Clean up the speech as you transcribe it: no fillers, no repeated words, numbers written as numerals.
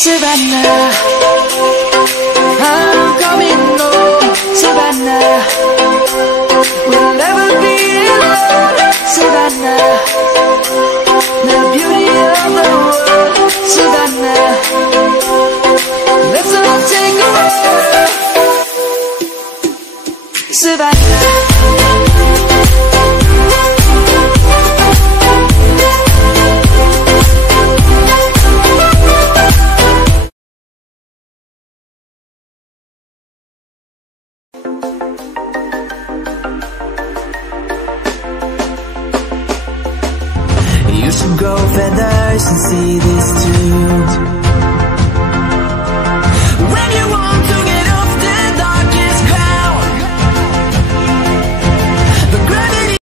Savannah, I'm coming home. Savannah, we'll never be alone. Savannah, the beauty of the world. Savannah, let's all take a ride. Savannah. You should grow feathers and see this too.